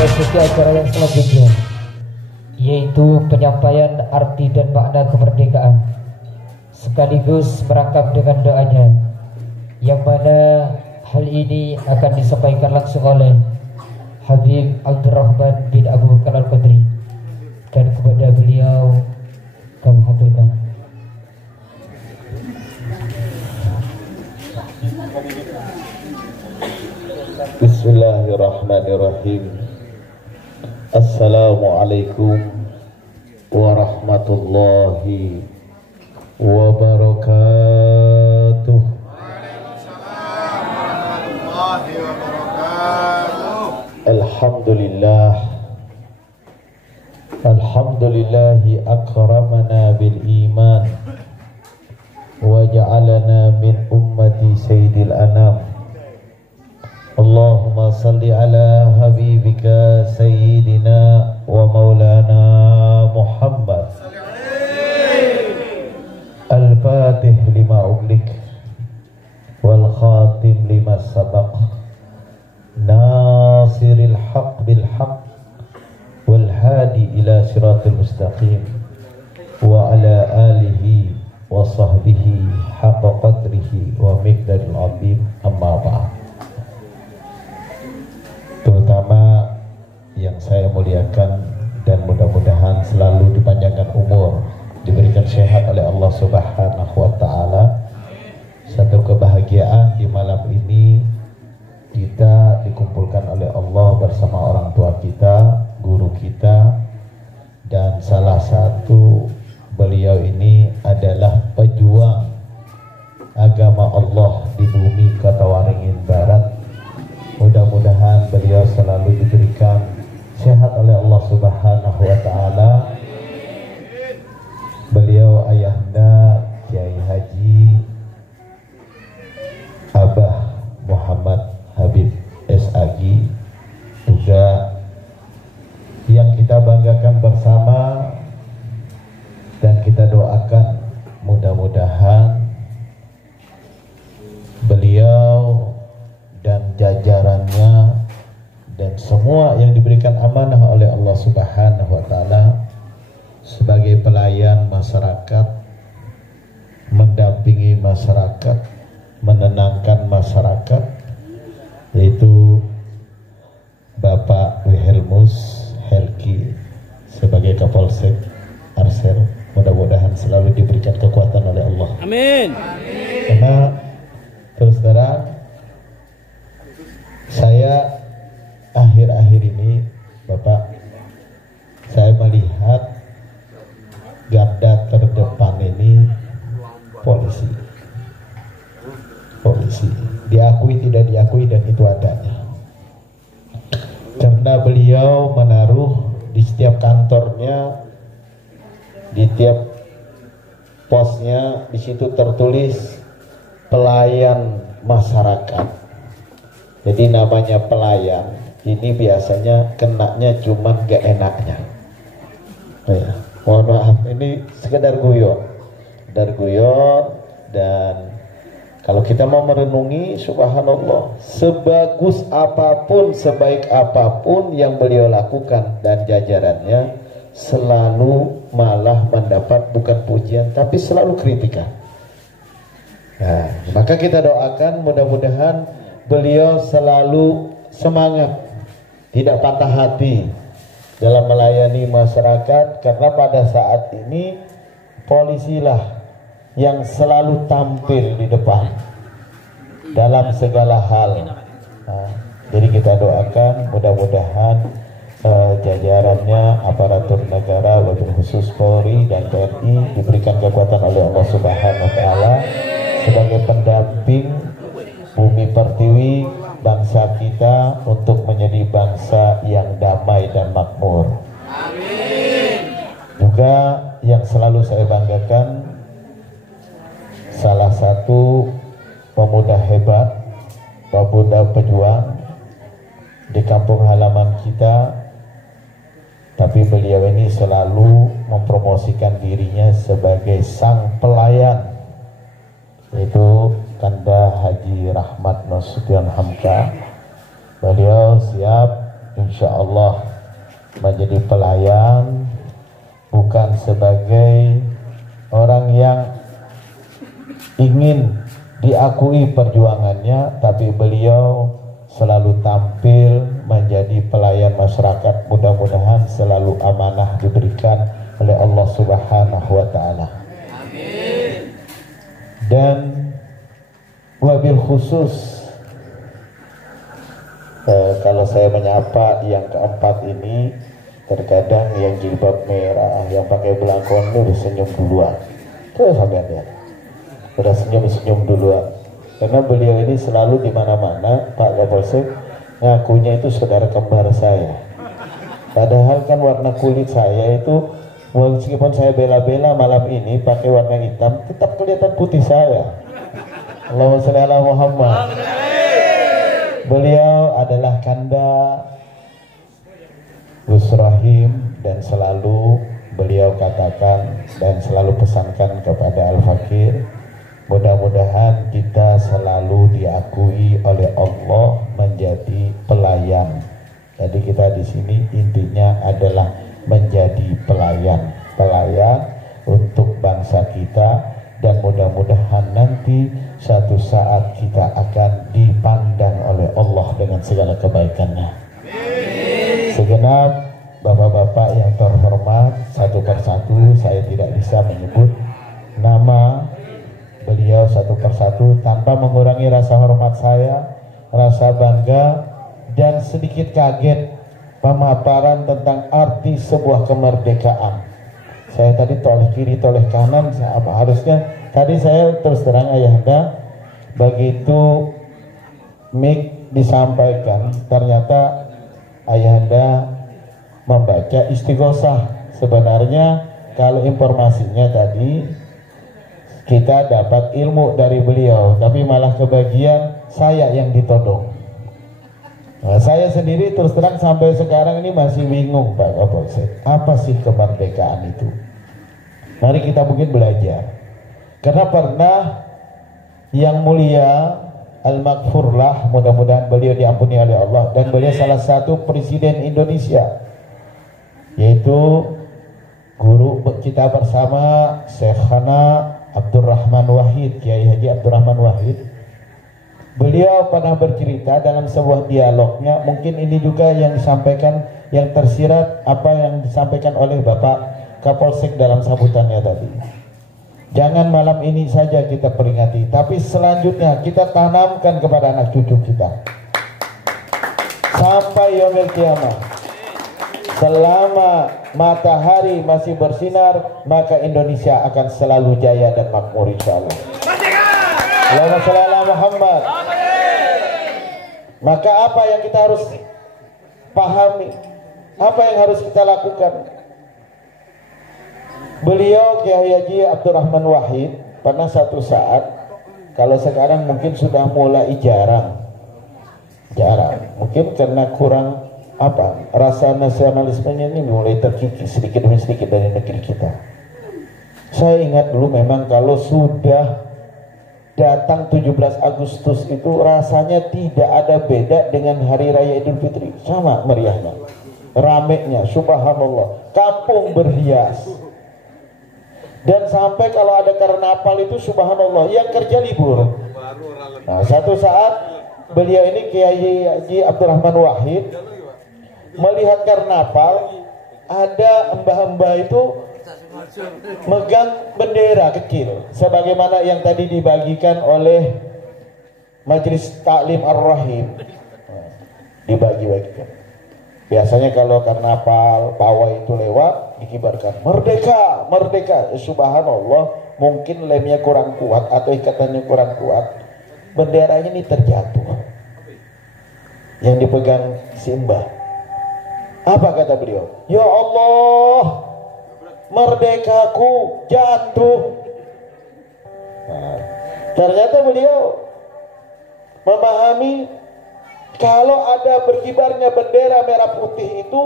memasuki acara yang selanjutnya, yaitu penyampaian arti dan makna kemerdekaan sekaligus merangkap dengan doanya, yang mana hal ini akan disampaikan langsung oleh Habib Abdurrahman bin Abu Bakar Al-Qadri, dan kepada beliau kami haturkan. Bismillahirrahmanirrahim. Assalamualaikum warahmatullahi wabarakatuh. Alhamdulillah, alhamdulillahi akramana bil iman wa ja'alana min ummati sayyidil anam. Allahumma salli ala habibika sayyidina wa maulana Muhammad al-fatih lima uglik wal khatim lima sabaq nasiril haq bil haq wal hadi ila siratul mustaqim wa ala alihi wa sahbihi haqqa qadrihi wa miqdaril azim. Amma ba'd. Terutama yang saya muliakan dan mudah-mudahan selalu dipanjangkan umur, diberikan sehat oleh Allah Subhanahu wa taala. Satu kebahagiaan di malam ini kita dikumpulkan oleh Allah bersama orang tua kita, guru kita, dan salah satu beliau ini adalah pejuang agama Allah di bumi Kota Waringin Barat. Mudah-mudahan beliau selalu diberikan sehat oleh Allah Subhanahu wa taala. Beliau ayahanda Kiai Haji Abah Muhammad Habib SAG, juga yang kita banggakan bersama, dan kita doakan mudah-mudahan beliau dan jajarannya dan semua yang diberikan amanah oleh Allah Subhanahu wa taala sebagai pelayan masyarakat, mendampingi masyarakat, menenangkan masyarakat, yaitu Bapak Wilhelmus Helki sebagai Kapolsek Arsel. Mudah-mudahan selalu diberikan kekuatan oleh Allah. Amin. Karena terus terang saya akhir-akhir ini, Bapak, saya melihat garda terdepan ini polisi. Polisi diakui tidak diakui, dan itu adanya. Karena beliau menaruh di setiap kantornya, di tiap posnya, di situ tertulis pelayan masyarakat. Jadi namanya pelayan ini biasanya kenaknya cuman gak enaknya. Ya, mohon maaf, ini sekedar guyon, dan kalau kita mau merenungi, subhanallah, sebagus apapun, sebaik apapun yang beliau lakukan dan jajarannya, selalu malah mendapat bukan pujian tapi selalu kritikan. Nah, maka kita doakan mudah-mudahan beliau selalu semangat, tidak patah hati dalam melayani masyarakat, karena pada saat ini polisilah yang selalu tampil di depan dalam segala hal. Nah, jadi kita doakan mudah-mudahan jajarannya, aparatur negara, wabil khusus Polri dan TNI diberikan kekuatan oleh Allah Subhanahu wa taala sebagai pendamping bumi pertiwi bangsa kita untuk menjadi bangsa yang damai dan makmur. Amin. Juga yang selalu saya banggakan, salah satu pemuda hebat, pemuda pejuang di kampung halaman kita, tapi beliau ini selalu mempromosikan dirinya sebagai sang pelayan, yaitu Kanda Haji Rahmat Nasution Hamka. Beliau siap insya Allah menjadi pelayan, bukan sebagai orang yang ingin diakui perjuangannya, tapi beliau selalu tampil menjadi pelayan masyarakat. Mudah-mudahan selalu amanah diberikan oleh Allah Subhanahu wa Ta'ala. Amin. Dan wabil khusus, kalau saya menyapa yang keempat ini, terkadang yang jilbab merah, yang pakai belangkon itu udah senyum duluan. Tuh sampean ya, udah senyum duluan. Karena beliau ini selalu di mana-mana, Pak Kapolsek ngakunya itu saudara kembar saya. Padahal kan warna kulit saya itu, meskipun saya bela-bela malam ini pakai warna hitam, tetap kelihatan putih saya. Allahumma sholli ala Muhammad. Beliau adalah kanda Gus Rahim, dan selalu beliau katakan dan selalu pesankan kepada Al-Fakir, mudah-mudahan kita selalu diakui oleh Allah menjadi pelayan. Jadi kita di sini intinya adalah menjadi pelayan untuk bangsa kita, dan mudah-mudahan nanti satu saat kita akan dipandang oleh Allah dengan segala kebaikannya. Segenap bapak-bapak yang terhormat, satu persatu saya tidak bisa menyebut nama beliau satu persatu tanpa mengurangi rasa hormat saya, rasa bangga, dan sedikit kaget pemaparan tentang arti sebuah kemerdekaan. Saya tadi toleh kiri toleh kanan, apa harusnya tadi saya terus terang ayahanda, begitu mic disampaikan ternyata ayahanda membaca istighosah. Sebenarnya kalau informasinya tadi kita dapat ilmu dari beliau, tapi malah kebagian saya yang ditodong. Nah, saya sendiri terus terang sampai sekarang ini masih bingung Pak Kapolsek, apa sih kemerdekaan itu? Mari kita mungkin belajar. Karena pernah yang mulia Al-Maghfurlah, mudah-mudahan beliau diampuni oleh Allah, dan beliau salah satu presiden Indonesia, yaitu guru kita bersama Syekhana Abdurrahman Wahid, Kiai Haji Abdurrahman Wahid. Beliau pernah bercerita dalam sebuah dialognya, mungkin ini juga yang disampaikan, yang tersirat apa yang disampaikan oleh Bapak Kapolsek dalam sambutannya tadi. Jangan malam ini saja kita peringati, tapi selanjutnya kita tanamkan kepada anak cucu kita sampai yaumil qiyamah. Selama matahari masih bersinar, maka Indonesia akan selalu jaya dan makmur insyaallah. Allahumma sholli ala Muhammad. Maka apa yang kita harus pahami, apa yang harus kita lakukan? Beliau Kiai Haji Abdurrahman Wahid pernah satu saat, kalau sekarang mungkin sudah mulai jarang, mungkin karena kurang rasa nasionalismenya ini mulai terkikis sedikit demi sedikit dari negeri kita. Saya ingat dulu memang kalau sudah datang 17 Agustus itu rasanya tidak ada beda dengan hari raya Idul Fitri, sama meriahnya, ramenya, subhanallah, kampung berhias. Dan sampai kalau ada karnaval itu subhanallah, yang kerja libur. Nah, satu saat beliau ini Kiai Haji Abdurrahman Wahid melihat karnaval, ada mbah-mbah itu megang bendera kecil sebagaimana yang tadi dibagikan oleh Majelis Taklim Ar-Rahim. Dibagi-bagikan. Biasanya kalau karnaval pawai itu lewat dikibarkan merdeka, merdeka. Subhanallah, mungkin lemnya kurang kuat atau ikatannya kurang kuat, benderanya ini terjatuh yang dipegang si mbah. Apa kata beliau? Ya Allah, merdekaku jatuh. Nah, ternyata beliau memahami kalau ada berkibarnya bendera merah putih itu,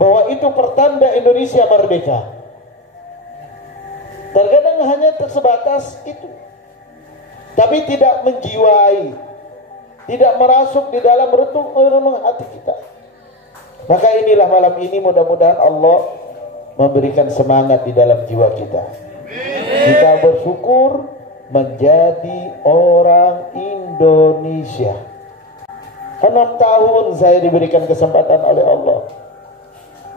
bahwa itu pertanda Indonesia merdeka. Terkadang hanya sebatas itu, tapi tidak menjiwai, tidak merasuk di dalam renung hati kita. Maka inilah malam ini mudah-mudahan Allah memberikan semangat di dalam jiwa kita. Kita bersyukur menjadi orang Indonesia. 6 tahun saya diberikan kesempatan oleh Allah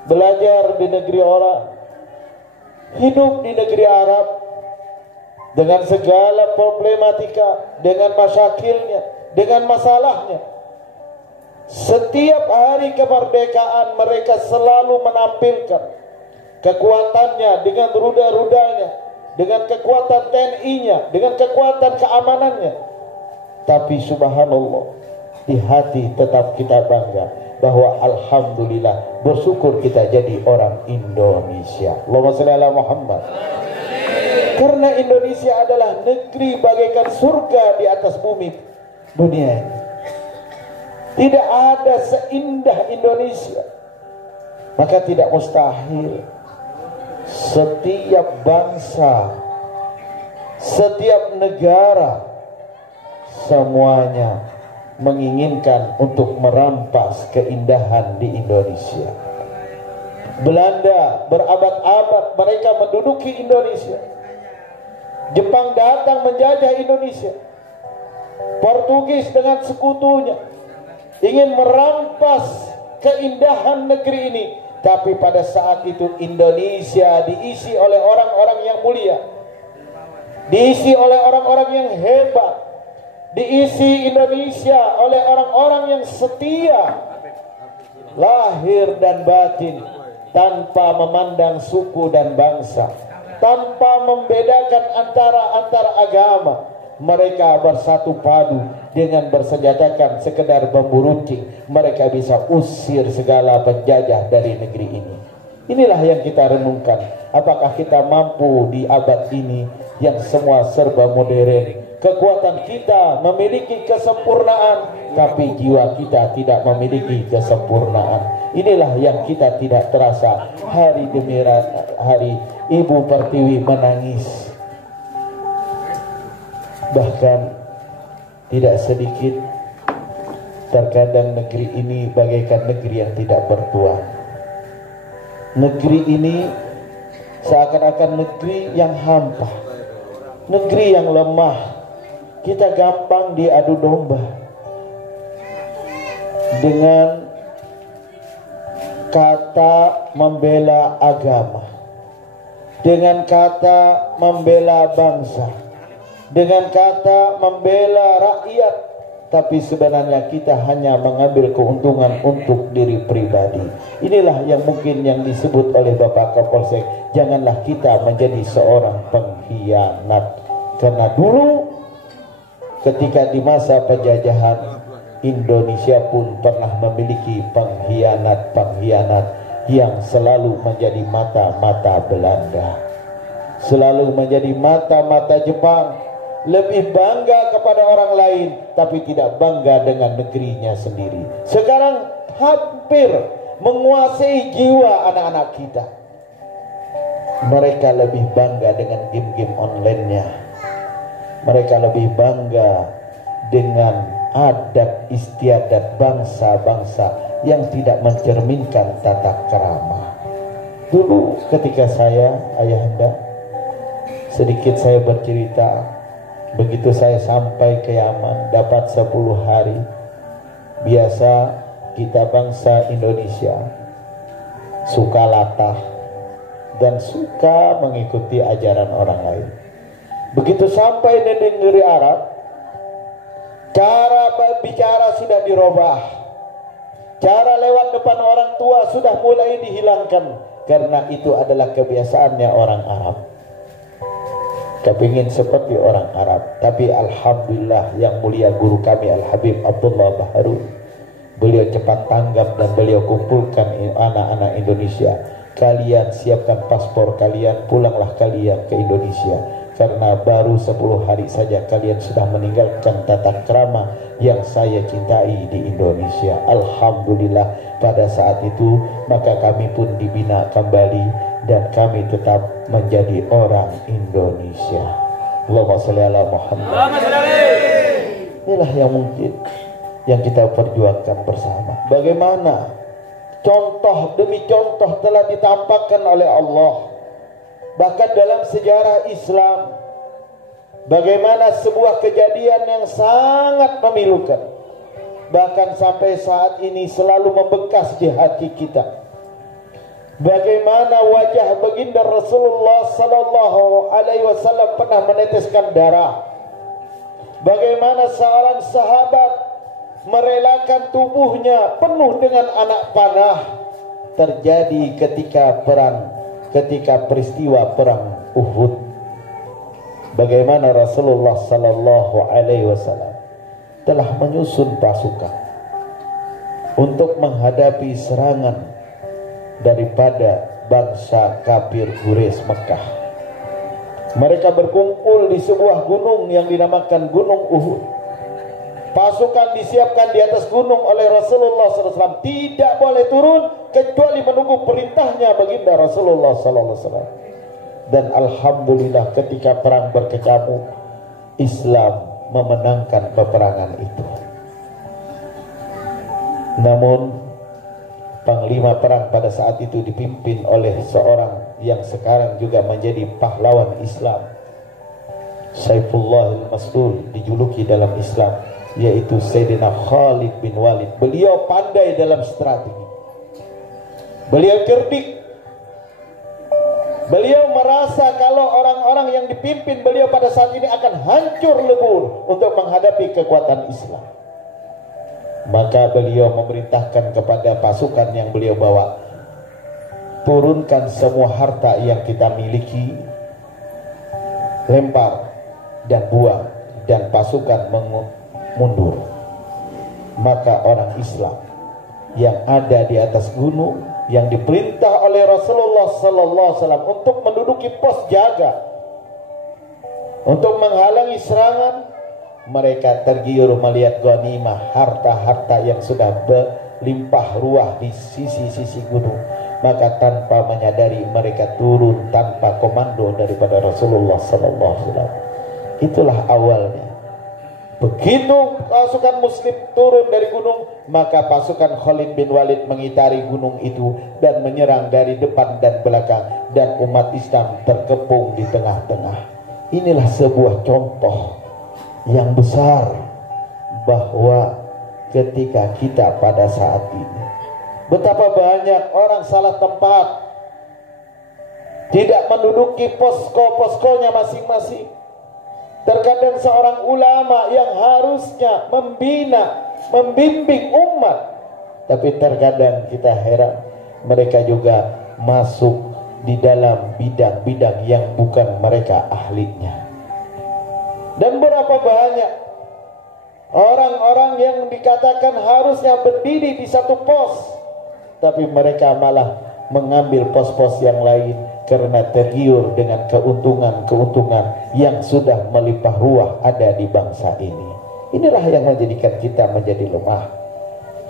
belajar di negeri orang, hidup di negeri Arab dengan segala problematika, dengan masyakilnya, dengan masalahnya. Setiap hari kemerdekaan mereka selalu menampilkan kekuatannya dengan rudal-rudalnya, dengan kekuatan TNI-nya, dengan kekuatan keamanannya. Tapi subhanallah, di hati tetap kita bangga bahwa alhamdulillah, bersyukur kita jadi orang Indonesia. Allahumma shalli ala Muhammad. Karena Indonesia adalah negeri bagaikan surga di atas bumi dunia ini. Tidak ada seindah Indonesia. Maka tidak mustahil setiap bangsa, setiap negara, semuanya menginginkan untuk merampas keindahan di Indonesia. Belanda berabad-abad mereka menduduki Indonesia. Jepang datang menjajah Indonesia. Portugis dengan sekutunya ingin merampas keindahan negeri ini. Tapi pada saat itu Indonesia diisi oleh orang-orang yang mulia, diisi oleh orang-orang yang hebat, diisi Indonesia oleh orang-orang yang setia lahir dan batin, tanpa memandang suku dan bangsa, tanpa membedakan antara agama. Mereka bersatu padu dengan bersenjatakan sekedar bambu runcing. Mereka bisa usir segala penjajah dari negeri ini. Inilah yang kita renungkan. Apakah kita mampu di abad ini yang semua serba modern? Kekuatan kita memiliki kesempurnaan, tapi jiwa kita tidak memiliki kesempurnaan. Inilah yang kita tidak terasa. Hari demi hari Ibu Pertiwi menangis. Bahkan tidak sedikit, terkadang negeri ini bagaikan negeri yang tidak bertuan. Negeri ini seakan-akan negeri yang hampa, negeri yang lemah. Kita gampang diadu domba dengan kata membela agama, dengan kata membela bangsa, dengan kata membela rakyat. Tapi sebenarnya kita hanya mengambil keuntungan untuk diri pribadi. Inilah yang mungkin yang disebut oleh Bapak Kapolsek, janganlah kita menjadi seorang pengkhianat. Karena dulu ketika di masa penjajahan, Indonesia pun pernah memiliki pengkhianat-pengkhianat yang selalu menjadi mata-mata Belanda, selalu menjadi mata-mata Jepang. Lebih bangga kepada orang lain, tapi tidak bangga dengan negerinya sendiri. Sekarang hampir menguasai jiwa anak-anak kita. Mereka lebih bangga dengan game-game online-nya. Mereka lebih bangga dengan adat istiadat bangsa-bangsa yang tidak mencerminkan tata krama. Dulu ketika saya, ayahanda, sedikit saya bercerita. Begitu saya sampai ke Yaman, dapat 10 hari. Biasa kita bangsa Indonesia suka latah dan suka mengikuti ajaran orang lain. Begitu sampai di negeri Arab, cara bicara sudah dirubah, cara lewat depan orang tua sudah mulai dihilangkan, karena itu adalah kebiasaannya orang Arab. Kepingin seperti orang Arab. Tapi alhamdulillah yang mulia guru kami Al-Habib Abdullah Baharun, beliau cepat tanggap dan beliau kumpulkan anak-anak Indonesia. Kalian siapkan paspor kalian, pulanglah kalian ke Indonesia. Karena baru 10 hari saja kalian sudah meninggalkan tata krama yang saya cintai di Indonesia. Alhamdulillah pada saat itu maka kami pun dibina kembali dan kami tetap menjadi orang Indonesia. Allahumma shalli ala Muhammad. Inilah yang mungkin yang kita perjuangkan bersama. Bagaimana contoh demi contoh telah ditampakkan oleh Allah. Bahkan dalam sejarah Islam, bagaimana sebuah kejadian yang sangat memilukan, bahkan sampai saat ini selalu membekas di hati kita. Bagaimana wajah baginda Rasulullah sallallahu alaihi wasallam pernah meneteskan darah. Bagaimana seorang sahabat merelakan tubuhnya penuh dengan anak panah terjadi ketika peristiwa perang Uhud. Bagaimana Rasulullah sallallahu alaihi wasallam telah menyusun pasukan untuk menghadapi serangan daripada bangsa kafir Quraisy Mekah. Mereka berkumpul di sebuah gunung yang dinamakan Gunung Uhud. Pasukan disiapkan di atas gunung oleh Rasulullah SAW, tidak boleh turun kecuali menunggu perintahnya baginda Rasulullah SAW. Dan alhamdulillah ketika perang berkecamuk, Islam memenangkan peperangan itu. Namun panglima perang pada saat itu dipimpin oleh seorang yang sekarang juga menjadi pahlawan Islam, Saifullah al-Maslul dijuluki dalam Islam, yaitu Sayyidina Khalid bin Walid. Beliau pandai dalam strategi, beliau cerdik. Beliau merasa kalau orang-orang yang dipimpin beliau pada saat ini akan hancur lebur untuk menghadapi kekuatan Islam. Maka beliau memerintahkan kepada pasukan yang beliau bawa, turunkan semua harta yang kita miliki, lempar dan buang, dan pasukan mundur. Maka orang Islam yang ada di atas gunung, yang diperintah oleh Rasulullah SAW untuk menduduki pos jaga, untuk menghalangi serangan, mereka tergiur melihat ghanimah, harta-harta yang sudah berlimpah ruah di sisi-sisi gunung. Maka tanpa menyadari mereka turun tanpa komando daripada Rasulullah SAW. Itulah awalnya. Begitu pasukan muslim turun dari gunung, maka pasukan Khalid bin Walid mengitari gunung itu dan menyerang dari depan dan belakang, dan umat Islam terkepung di tengah-tengah. Inilah sebuah contoh yang besar bahwa ketika kita pada saat ini, betapa banyak orang salah tempat, tidak menduduki posko-poskonya masing-masing. Terkadang seorang ulama yang harusnya membina, membimbing umat, tapi terkadang kita heran, mereka juga masuk di dalam bidang-bidang yang bukan mereka ahlinya. Dan berapa banyak orang-orang yang dikatakan harusnya berdiri di satu pos, tapi mereka malah mengambil pos-pos yang lain karena tergiur dengan keuntungan-keuntungan yang sudah melimpah ruah ada di bangsa ini. Inilah yang menjadikan kita menjadi lemah,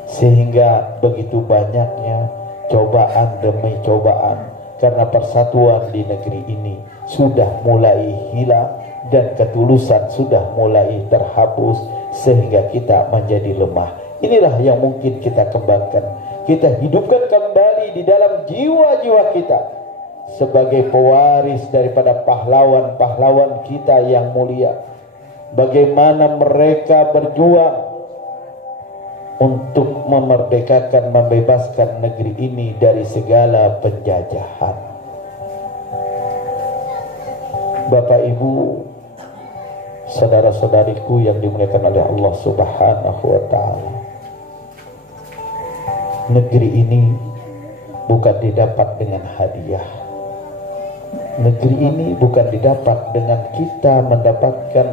sehingga begitu banyaknya cobaan demi cobaan, karena persatuan di negeri ini sudah mulai hilang dan ketulusan sudah mulai terhapus, sehingga kita menjadi lemah. Inilah yang mungkin kita kembangkan, kita hidupkan kembali di dalam jiwa-jiwa kita sebagai pewaris daripada pahlawan-pahlawan kita yang mulia. Bagaimana mereka berjuang untuk memerdekakan, membebaskan negeri ini dari segala penjajahan. Bapak Ibu, saudara-saudariku yang dimuliakan oleh Allah Subhanahu wa ta'ala, negeri ini bukan didapat dengan hadiah. Negeri ini bukan didapat dengan kita mendapatkan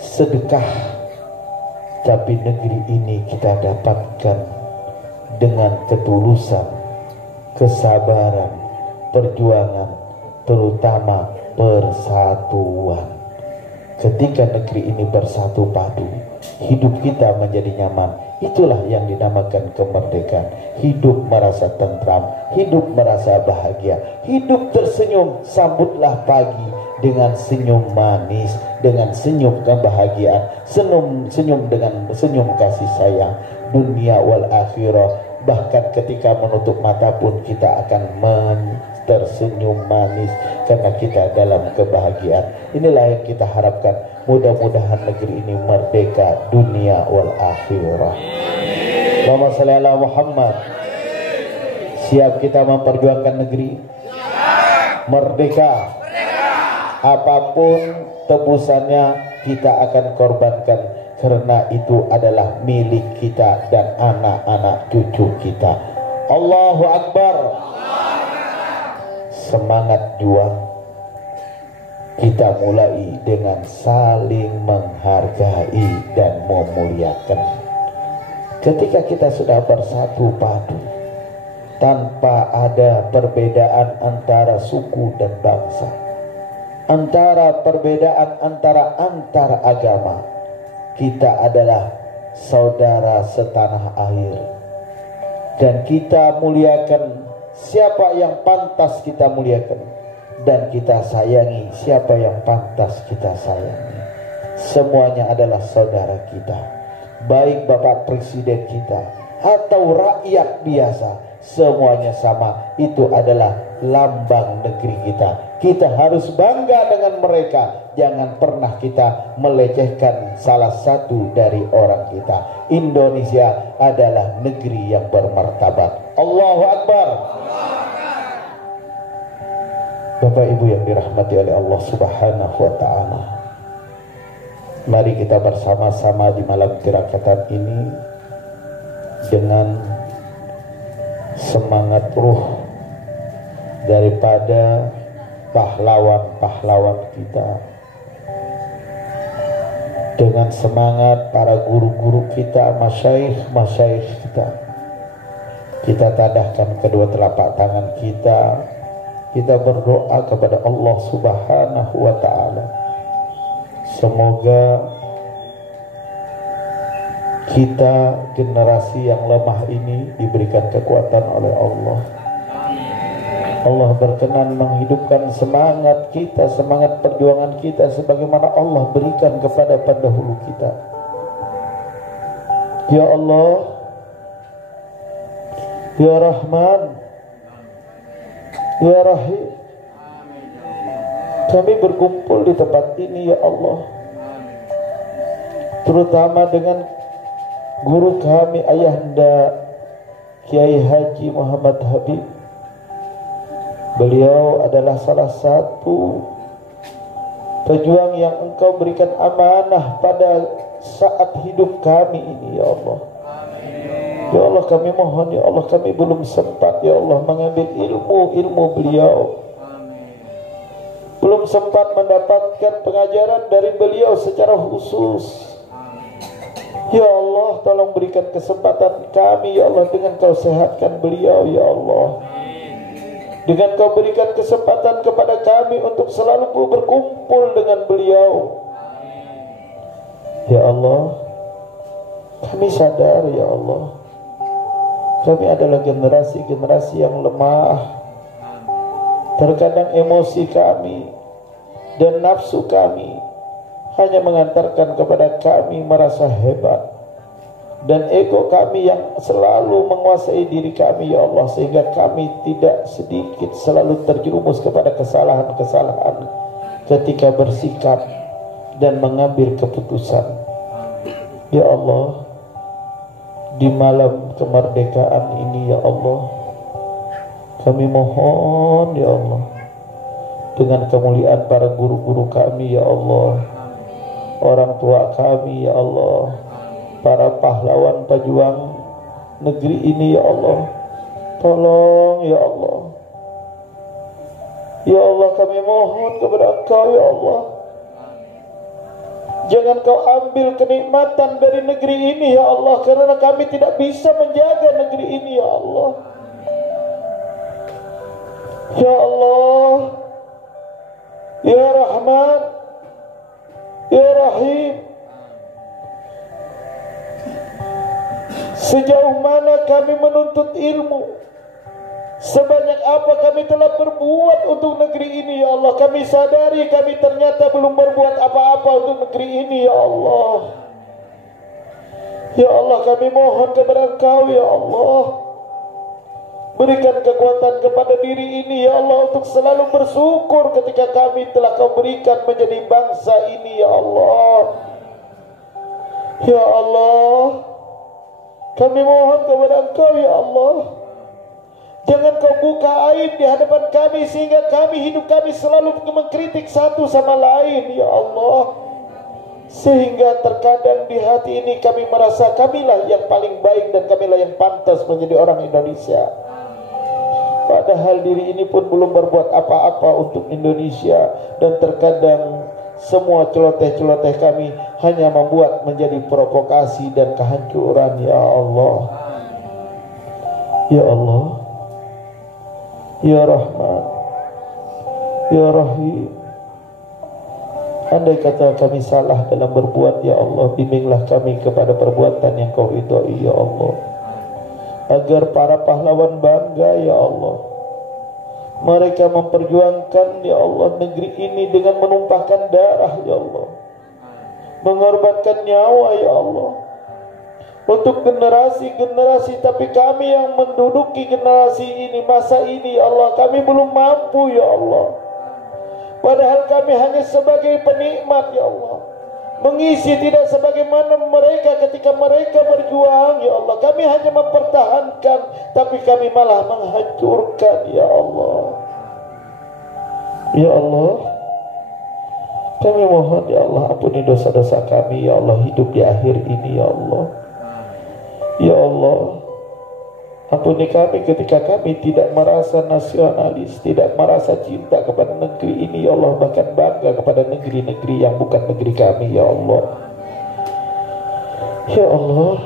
sedekah, tapi negeri ini kita dapatkan dengan ketulusan, kesabaran, perjuangan, terutama persatuan. Ketika negeri ini bersatu padu, hidup kita menjadi nyaman. Itulah yang dinamakan kemerdekaan. Hidup merasa tentram, hidup merasa bahagia, hidup tersenyum. Sambutlah pagi dengan senyum manis, dengan senyum kebahagiaan, senyum dengan senyum kasih sayang. Dunia wal akhirah Bahkan ketika menutup mata pun kita akan tersenyum manis karena kita dalam kebahagiaan. Inilah yang kita harapkan. Mudah-mudahan negeri ini merdeka dunia wal akhirah. Allahumma shalli ala Muhammad. Siap kita memperjuangkan negeri? Merdeka. Apapun tebusannya kita akan korbankan, karena itu adalah milik kita dan anak-anak cucu kita. Allahu Akbar. Semangat juang kita mulai dengan saling menghargai dan memuliakan. Ketika kita sudah bersatu padu tanpa ada perbedaan antara suku dan bangsa, antara perbedaan antara agama, kita adalah saudara setanah air, dan kita muliakan siapa yang pantas kita muliakan, dan kita sayangi siapa yang pantas kita sayangi. Semuanya adalah saudara kita, baik Bapak Presiden kita atau rakyat biasa, semuanya sama. Itu adalah lambang negeri kita. Kita harus bangga dengan mereka. Jangan pernah kita melecehkan salah satu dari orang kita. Indonesia adalah negeri yang bermartabat. Allahu Akbar. Bapak Ibu yang dirahmati oleh Allah Subhanahu wa ta'ala, mari kita bersama-sama di malam tirakatan ini dengan semangat ruh daripada pahlawan-pahlawan kita, dengan semangat para guru-guru kita, masyayikh kita tadahkan kedua telapak tangan kita berdoa kepada Allah Subhanahu wa ta'ala. Semoga kita, generasi yang lemah ini, diberikan kekuatan oleh Allah. Allah berkenan menghidupkan semangat kita, semangat perjuangan kita sebagaimana Allah berikan kepada pendahulu kita. Ya Allah, Ya Rahman, Ya Rahim, kami berkumpul di tempat ini ya Allah, terutama dengan guru kami Ayahanda Kiai Haji Muhammad Habib. Beliau adalah salah satu pejuang yang Engkau berikan amanah pada saat hidup kami ini ya Allah. Ya Allah, kami mohon ya Allah, kami belum sempat ya Allah mengambil ilmu beliau, belum sempat mendapatkan pengajaran dari beliau secara khusus. Ya Allah, tolong berikan kesempatan kami ya Allah, dengan Kau sehatkan beliau ya Allah, dengan Kau berikan kesempatan kepada kami untuk selalu berkumpul dengan beliau. Ya Allah, kami sadar ya Allah, kami adalah generasi yang lemah. Terkadang emosi kami dan nafsu kami hanya mengantarkan kepada kami merasa hebat, dan ego kami yang selalu menguasai diri kami ya Allah, sehingga kami tidak sedikit selalu terjerumus kepada kesalahan-kesalahan ketika bersikap dan mengambil keputusan. Ya Allah, di malam kemerdekaan ini ya Allah, kami mohon ya Allah, dengan kemuliaan para guru-guru kami ya Allah, orang tua kami ya Allah, para pahlawan pejuang negeri ini ya Allah, tolong ya Allah, ya Allah, kami mohon kepada Engkau ya Allah, jangan Kau ambil kenikmatan dari negeri ini ya Allah, karena kami tidak bisa menjaga negeri ini ya Allah. Ya Allah, Ya Rahman, Ya Rahim, sejauh mana kami menuntut ilmu, sebanyak apa kami telah berbuat untuk negeri ini ya Allah. Kami sadari kami ternyata belum berbuat apa-apa untuk negeri ini ya Allah. Ya Allah, kami mohon kepada Engkau ya Allah, Berikan kekuatan kepada diri ini ya Allah untuk selalu bersyukur ketika kami telah Kau berikan menjadi bangsa ini ya Allah. Ya Allah, kami mohon kepada Engkau ya Allah, jangan Kau buka aib di hadapan kami sehingga hidup kami selalu mengkritik satu sama lain ya Allah. Sehingga terkadang di hati ini kami merasa kamilah yang paling baik dan kamilah yang pantas menjadi orang Indonesia. Padahal diri ini pun belum berbuat apa-apa untuk Indonesia. Dan terkadang semua celoteh-celoteh kami hanya membuat menjadi provokasi dan kehancuran ya Allah. Ya Allah, Ya Rahman, Ya Rahim, andai kata kami salah dalam berbuat ya Allah, bimbinglah kami kepada perbuatan yang Kau ridhoi ya Allah. Agar para pahlawan bangga ya Allah, mereka memperjuangkan ya Allah negeri ini dengan menumpahkan darah ya Allah, mengorbankan nyawa ya Allah untuk generasi-generasi. Tapi kami yang menduduki generasi ini, masa ini ya Allah, kami belum mampu ya Allah. Padahal kami hanya sebagai penikmat ya Allah, mengisi tidak sebagaimana mereka ketika mereka berjuang ya Allah. Kami hanya mempertahankan, tapi kami malah menghancurkan ya Allah. Ya Allah, kami mohon ya Allah, ampuni dosa-dosa kami ya Allah hidup di akhir ini ya Allah. Ya Allah, ampuni kami ketika kami tidak merasa nasionalis, tidak merasa cinta kepada negeri ini ya Allah, bahkan bangga kepada negeri-negeri yang bukan negeri kami ya Allah. Ya Allah,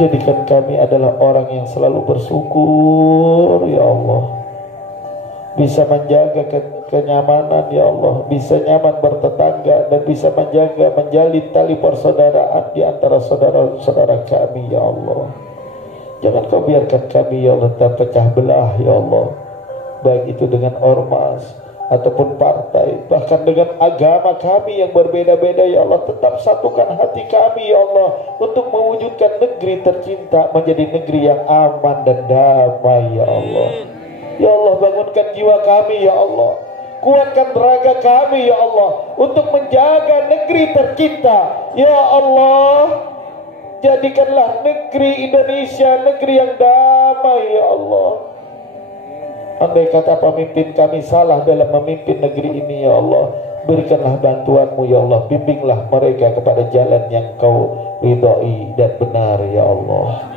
jadikan kami adalah orang yang selalu bersyukur ya Allah, bisa menjaga kenyamanan ya Allah, bisa nyaman bertetangga, dan bisa menjalin tali persaudaraan di antara saudara-saudara kami ya Allah. Jangan Kau biarkan kami ya Allah terpecah belah ya Allah, baik itu dengan ormas ataupun partai, bahkan dengan agama kami yang berbeda-beda ya Allah. Tetap satukan hati kami ya Allah untuk mewujudkan negeri tercinta menjadi negeri yang aman dan damai ya Allah. Ya Allah, bangunkan jiwa kami ya Allah, kuatkan raga kami ya Allah untuk menjaga negeri tercinta ya Allah. Jadikanlah negeri Indonesia negeri yang damai ya Allah. Andai kata pemimpin kami salah dalam memimpin negeri ini ya Allah, berikanlah bantuan-Mu ya Allah, bimbinglah mereka kepada jalan yang Kau ridhoi dan benar ya Allah.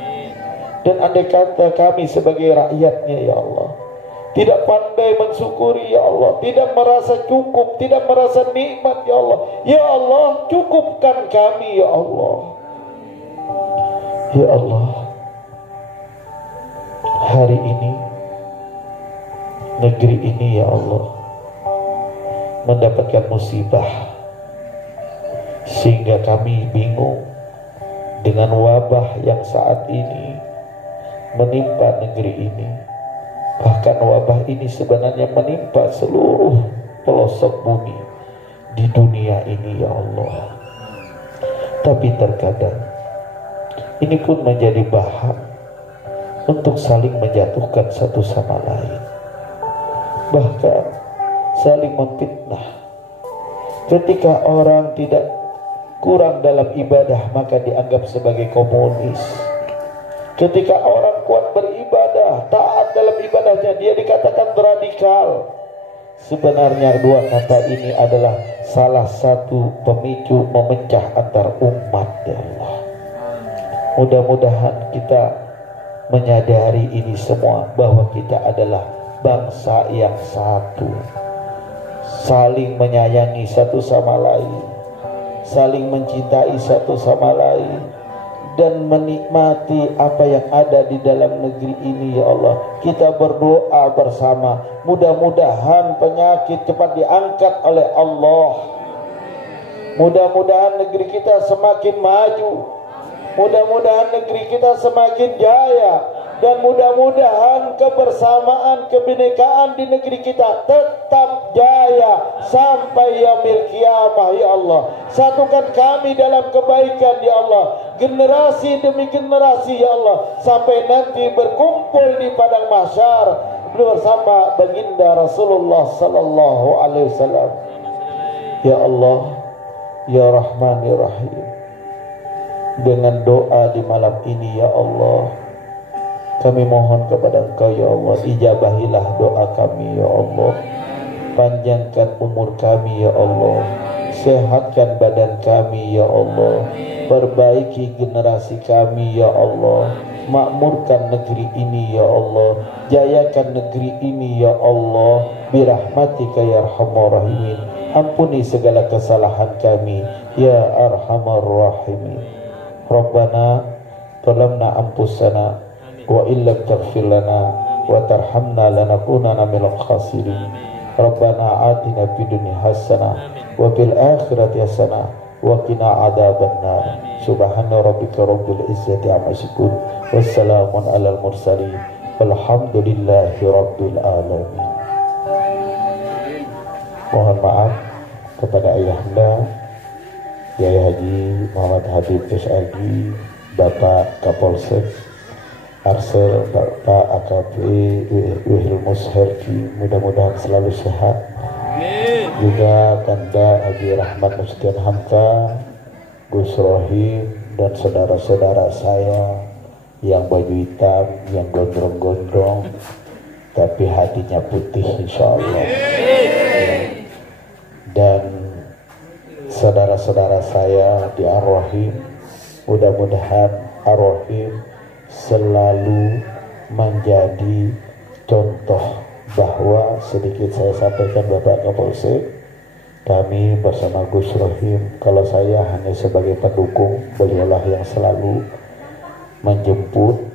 Dan andai kata kami sebagai rakyatnya ya Allah tidak pandai mensyukuri ya Allah, tidak merasa cukup, tidak merasa nikmat ya Allah, ya Allah cukupkan kami ya Allah. Ya Allah, hari ini negeri ini ya Allah mendapatkan musibah sehingga kami bingung dengan wabah yang saat ini menimpa negeri ini. Bahkan wabah ini sebenarnya menimpa seluruh pelosok bumi di dunia ini ya Allah. Tapi terkadang ini pun menjadi bahan untuk saling menjatuhkan satu sama lain, bahkan saling memfitnah. Ketika orang tidak kurang dalam ibadah maka dianggap sebagai komunis. Ketika orang kuat beribadah, taat dalam ibadahnya, dia dikatakan radikal. Sebenarnya dua kata ini adalah salah satu pemicu memecah antar umat ya Allah. Mudah-mudahan kita menyadari ini semua, bahwa kita adalah bangsa yang satu, saling menyayangi satu sama lain, saling mencintai satu sama lain, dan menikmati apa yang ada di dalam negeri ini ya Allah. Kita berdoa bersama, mudah-mudahan penyakit cepat diangkat oleh Allah, mudah-mudahan negeri kita semakin maju, mudah-mudahan negeri kita semakin jaya, dan mudah-mudahan kebersamaan kebinekaan di negeri kita tetap jaya sampai yaumil qiyamah ya Allah. Satukan kami dalam kebaikan ya Allah, generasi demi generasi ya Allah, sampai nanti berkumpul di padang mahsyar bersama baginda Rasulullah sallallahu alaihi wasallam. Ya Allah, ya Rahman ya Rahim, dengan doa di malam ini ya Allah, kami mohon kepada Engkau ya Allah, ijabahilah doa kami ya Allah, panjangkan umur kami ya Allah, sehatkan badan kami ya Allah, perbaiki generasi kami ya Allah, makmurkan negeri ini ya Allah, jayakan negeri ini ya Allah, birahmatika ya arhamar rahimin. Ampuni segala kesalahan kami ya arhamar rahimin. Rabbana zalamna anfusana wa illam taghfir lana wa tarhamna lanakunanna minal khasirin. Rabbana atina fid dunya hasanah wa fil akhirati hasanah wa qina adzabannar. Subhana rabbika rabbil izzati amma yasifun, wassalamun alal mursalin, walhamdulillahi rabbil alamin. Mohon maaf kepada ayahanda Yai Haji Muhammad Habib SID, Bapak Kapolsek Arsel, Bapak AKP Wihil Musherki, mudah-mudahan selalu sehat. Juga Kanda Haji Rahmat Mustian Hamka, Gus Rohim, dan saudara-saudara saya yang baju hitam, yang gondrong-gondrong tapi hatinya putih insyaallah. Dan saudara-saudara saya di Ar-Rahim, mudah-mudahan Ar-Rahim selalu menjadi contoh, bahwa sedikit saya sampaikan Bapak Kapolsek, kami bersama Gus Rohim, kalau saya hanya sebagai pendukung, beliaulah yang selalu menjemput.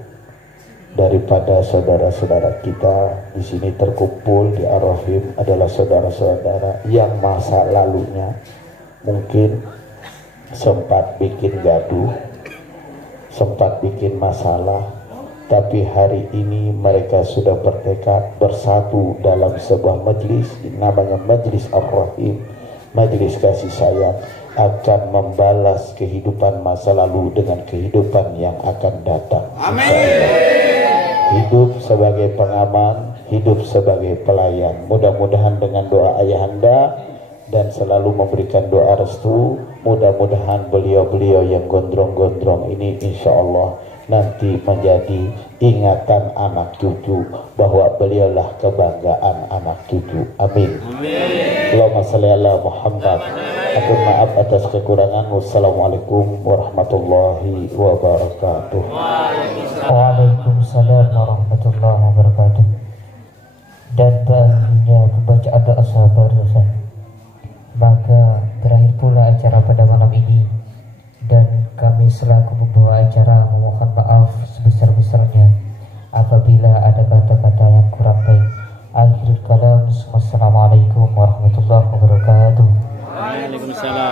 Daripada saudara-saudara kita di sini terkumpul di Ar-Rahim adalah saudara-saudara yang masa lalunya mungkin sempat bikin gaduh, sempat bikin masalah, tapi hari ini mereka sudah bertekad bersatu dalam sebuah majelis, namanya Majelis Ar-Rahim, majelis kasih sayang, akan membalas kehidupan masa lalu dengan kehidupan yang akan datang. Amin. Hidup sebagai pengaman, hidup sebagai pelayan. Mudah-mudahan dengan doa ayahanda dan selalu memberikan doa restu, mudah-mudahan beliau-beliau yang gondrong-gondrong ini insya Allah nanti menjadi ingatan anak cucu, bahwa beliaulah kebanggaan anak cucu. Amin. Allahumma shalli ala Muhammad. Aku maaf atas kekurangan. Wassalamualaikum warahmatullahi wabarakatuh. Waalaikumsalam warahmatullahi wabarakatuh. Dan berakhirnya pembacaan doa sahabat dosa, maka berakhir pula acara pada malam ini, dan kami selaku pembawa acara memohon maaf sebesar-besarnya apabila ada kata-kata yang kurang baik. Akhirul kalam, wassalamualaikum warahmatullahi wabarakatuh. Waalaikumsalam.